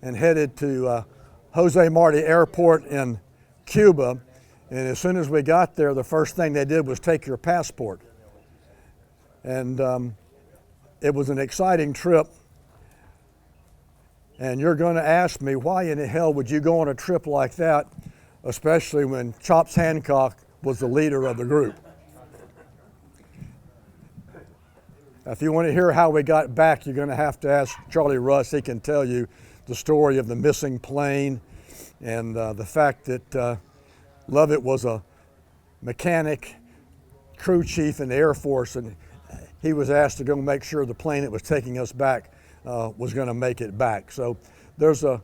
and headed to Jose Marti Airport in Cuba. And as soon as we got there, the first thing they did was take your passport. And it was an exciting trip. And you're going to ask me, why in the hell would you go on a trip like that, especially when Chops Hancock was the leader of the group? If you want to hear how we got back, you're going to have to ask Charlie Rust. He can tell you the story of the missing plane and the fact that Levitt was a mechanic, crew chief in the Air Force, and he was asked to go make sure the plane that was taking us back was going to make it back. So there's a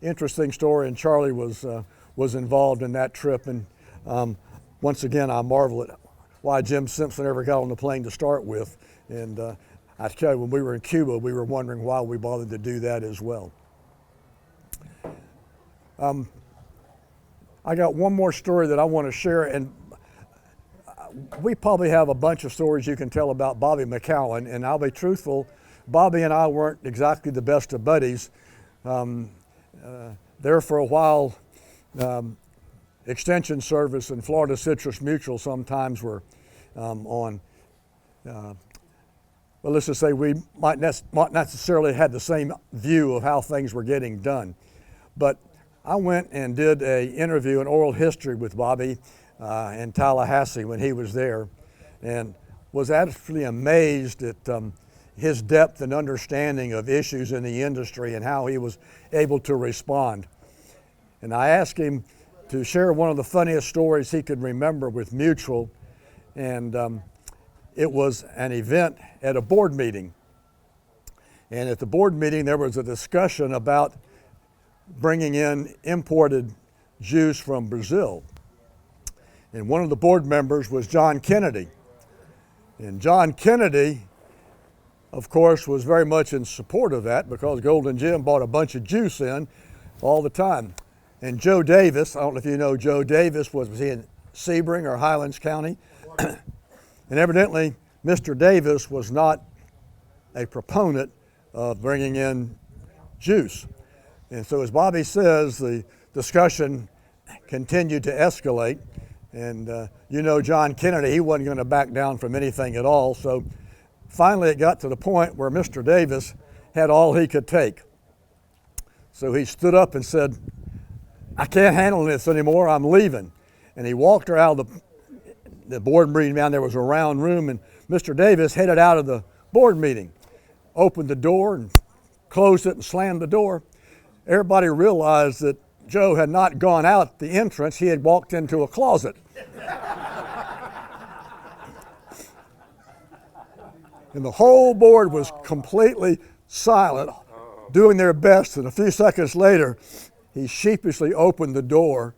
interesting story, and Charlie was involved in that trip. And once again, I marvel at why Jim Simpson ever got on the plane to start with. And I tell you, when we were in Cuba, we were wondering why we bothered to do that as well. I got one more story that I want to share, and we probably have a bunch of stories you can tell about Bobby McCowan, and I'll be truthful, Bobby and I weren't exactly the best of buddies. There for a while, Extension Service and Florida Citrus Mutual sometimes were on, well, let's just say we might not necessarily had the same view of how things were getting done. But I went and did an interview, an oral history with Bobby in Tallahassee when he was there, and was absolutely amazed at his depth and understanding of issues in the industry and how he was able to respond. And I asked him to share one of the funniest stories he could remember with Mutual, and it was an event at a board meeting. And at the board meeting, there was a discussion about bringing in imported juice from Brazil. And one of the board members was John Kennedy. And John Kennedy, of course, was very much in support of that because Golden Jim bought a bunch of juice in all the time. And Joe Davis, I don't know if you know Joe Davis, was he in Sebring or Highlands County? And evidently, Mr. Davis was not a proponent of bringing in juice. And so as Bobby says, the discussion continued to escalate. And John Kennedy, he wasn't going to back down from anything at all. So finally it got to the point where Mr. Davis had all he could take. So he stood up and said, "I can't handle this anymore, I'm leaving." And he walked her out of the board meeting. Down there was a round room, and Mr. Davis headed out of the board meeting, opened the door and closed it and slammed the door. Everybody realized that Joe had not gone out the entrance, he had walked into a closet. And the whole board was completely silent. doing their best, and a few seconds later, he sheepishly opened the door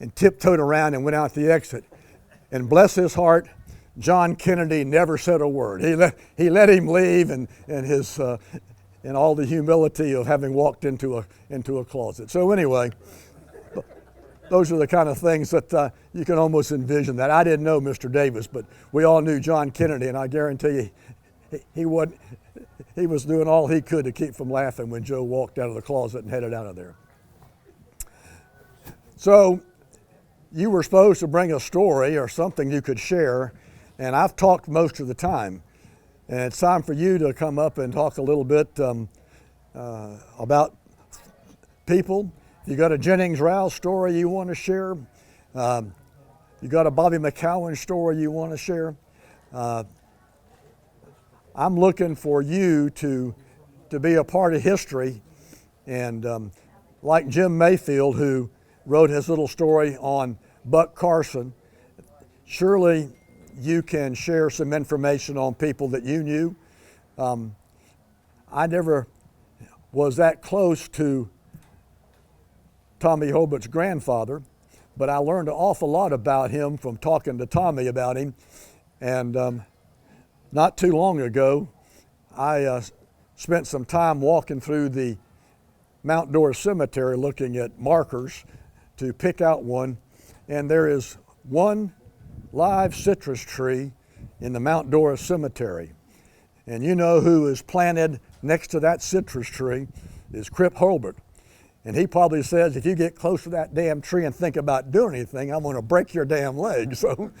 and tiptoed around and went out the exit. And bless his heart, John Kennedy never said a word. He let him leave, and his in all the humility of having walked into a closet. So anyway, those are the kind of things that you can almost envision that. I didn't know Mr. Davis, but we all knew John Kennedy, and I guarantee you, he was doing all he could to keep from laughing when Joe walked out of the closet and headed out of there. So you were supposed to bring a story or something you could share, and I've talked most of the time. And it's time for you to come up and talk a little bit about people. You got a Jennings Rouse story you want to share? You got a Bobby McCowan story you want to share? I'm looking for you to be a part of history, and like Jim Mayfield, who wrote his little story on Buck Carson, surely you can share some information on people that you knew. I never was that close to Tommy Hobart's grandfather, but I learned an awful lot about him from talking to Tommy about him. And not too long ago, I spent some time walking through the Mount Dora Cemetery looking at markers to pick out one, and there is one live citrus tree in the Mount Dora Cemetery. And you know who is planted next to that citrus tree is Crip Hobart. And he probably says, if you get close to that damn tree and think about doing anything, I'm going to break your damn leg. So,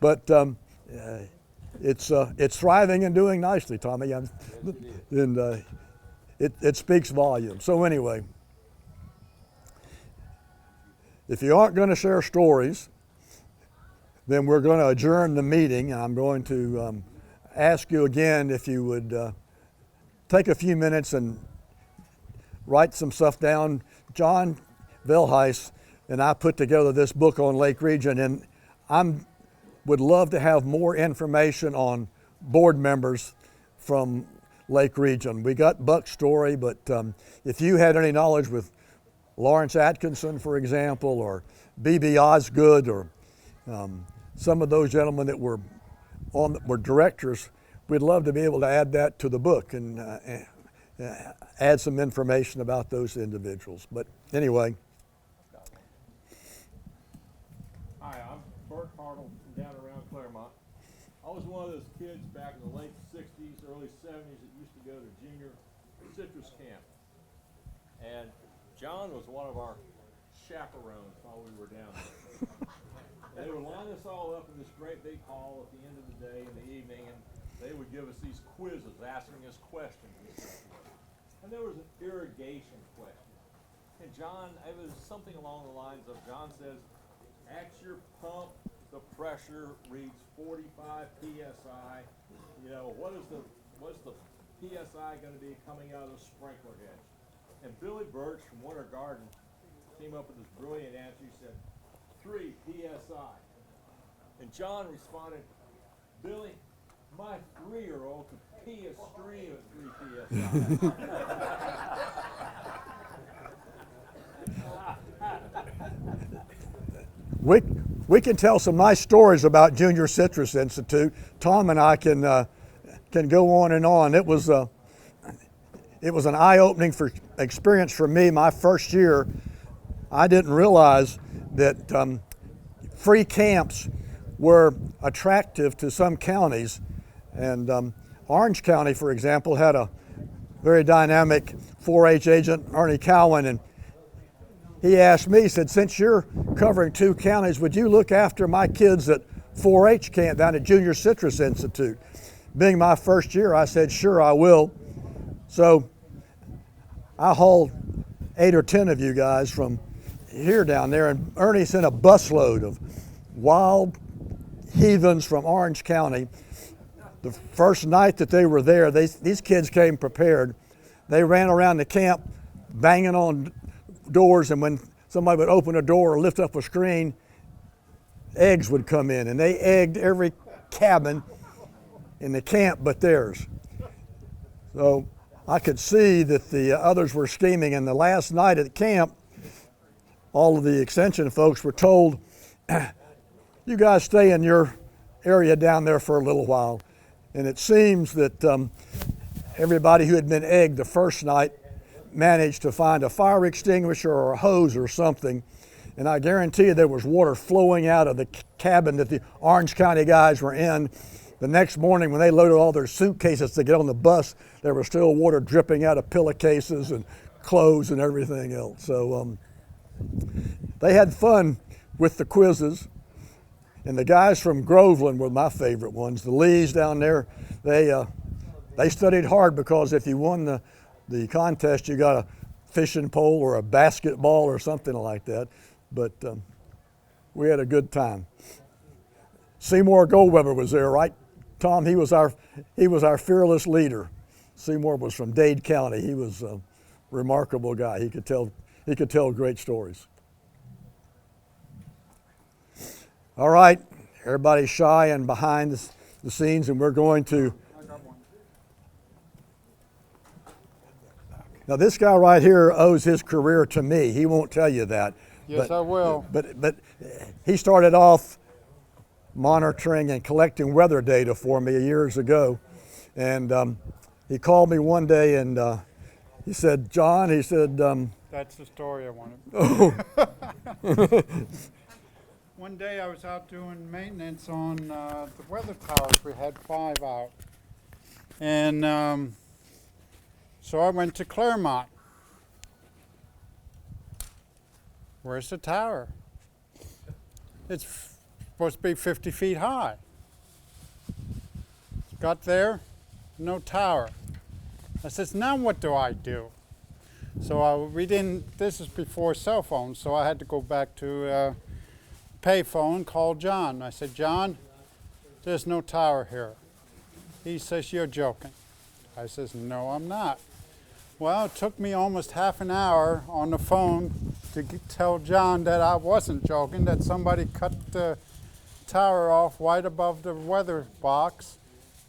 but it's thriving and doing nicely, Tommy. And it speaks volumes. So anyway, if you aren't going to share stories, then we're going to adjourn the meeting. I'm going to ask you again if you would take a few minutes and write some stuff down. John Velheis and I put together this book on Lake Region, and I would love to have more information on board members from Lake Region. We got Buck's story, but if you had any knowledge with Lawrence Atkinson, for example, or B.B. Osgood, or some of those gentlemen that were directors, we'd love to be able to add that to the book and add some information about those individuals. But anyway. Hi, I'm Bert Hartle from down around Claremont. I was one of those kids back in the late 60s, early 70s that used to go to junior citrus camp. And John was one of our chaperones while we were down there. They would line us all up in this great big hall at the end of the day in the evening, and they would give us these quizzes, asking us questions. And there was an irrigation question. And John, it was something along the lines of, John says, at your pump, the pressure reads 45 PSI. You know, what's the PSI going to be coming out of the sprinkler head? And Billy Birch from Winter Garden came up with this brilliant answer. He said, 3 PSI. And John responded, Billy, my 3-year-old could pee a stream at 3 PSI. We can tell some nice stories about Junior Citrus Institute. Tom and I can go on and on. It was an eye-opening experience for me. My first year, I didn't realize that free camps were attractive to some counties. And Orange County, for example, had a very dynamic 4-H agent, Ernie Cowan, and he asked me, he said, since you're covering 2 counties, would you look after my kids at 4-H camp down at Junior Citrus Institute? Being my first year, I said, sure, I will. So I hauled 8 or 10 of you guys from here down there, and Ernie sent a busload of wild heathens from Orange County. The first night that they were there, these kids came prepared. They ran around the camp banging on doors, and when somebody would open a door or lift up a screen, eggs would come in, and they egged every cabin in the camp but theirs. So I could see that the others were scheming. And the last night at camp, all of the extension folks were told, you guys stay in your area down there for a little while. And it seems that everybody who had been egged the first night managed to find a fire extinguisher or a hose or something. And I guarantee you there was water flowing out of the cabin that the Orange County guys were in. The next morning when they loaded all their suitcases to get on the bus, there was still water dripping out of pillowcases and clothes and everything else. So they had fun with the quizzes. And the guys from Groveland were my favorite ones. The Lees down there, they studied hard, because if you won the contest, you got a fishing pole or a basketball or something like that. But we had a good time. Seymour Goldweber was there, right, Tom? He was our fearless leader. Seymour was from Dade County. He was a remarkable guy. He could tell great stories. All right, everybody's shy and behind the scenes, and we're going to. Now this guy right here owes his career to me. He won't tell you that. Yes, I will. But he started off monitoring and collecting weather data for me years ago, and he called me one day and he said, "John," he said. That's the story I wanted. Oh. One day I was out doing maintenance on the weather towers. We had 5 out. And so I went to Claremont. Where's the tower? It's supposed to be 50 feet high. Got there, no tower. I says, now what do I do? So this is before cell phones, so I had to go back to payphone, call John. I said, John, there's no tower here. He says, you're joking. I says, no, I'm not. Well, it took me almost half an hour on the phone to tell John that I wasn't joking, that somebody cut the tower off right above the weather box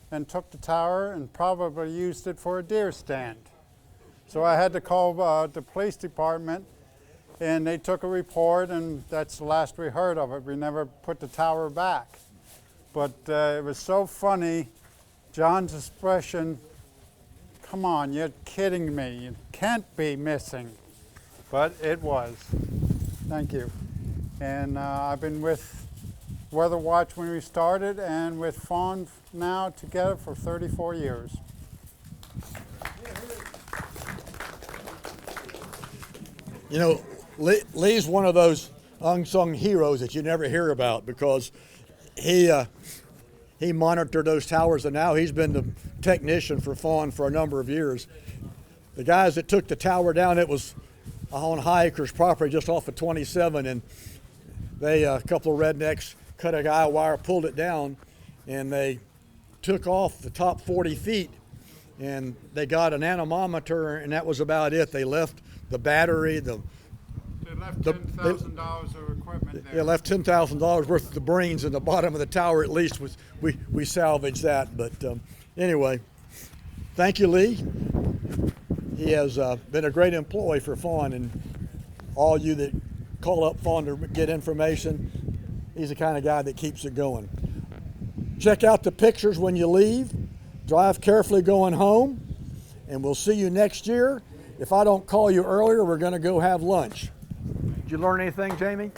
and took the tower and probably used it for a deer stand. So I had to call the police department, and they took a report, and that's the last we heard of it. We never put the tower back. But it was so funny, John's expression, come on, you're kidding me. You can't be missing. But it was. Thank you. And I've been with Weather Watch when we started, and with Fawn now together for 34 years. You know, Lee's one of those unsung heroes that you never hear about, because he monitored those towers, and now he's been the technician for Fawn for a number of years. The guys that took the tower down, it was on High Acres property just off of 27, and they, a couple of rednecks, cut a guy wire, pulled it down, and they took off the top 40 feet, and they got an anemometer, and that was about it. They left the battery, They left $10,000 of equipment there. They left $10,000 worth of the brains in the bottom of the tower. At least we salvaged that. But anyway, thank you, Lee. He has been a great employee for Fawn, and all you that call up Fawn to get information, he's the kind of guy that keeps it going. Check out the pictures when you leave. Drive carefully going home, and we'll see you next year. If I don't call you earlier, we're going to go have lunch. Did you learn anything, Jamie?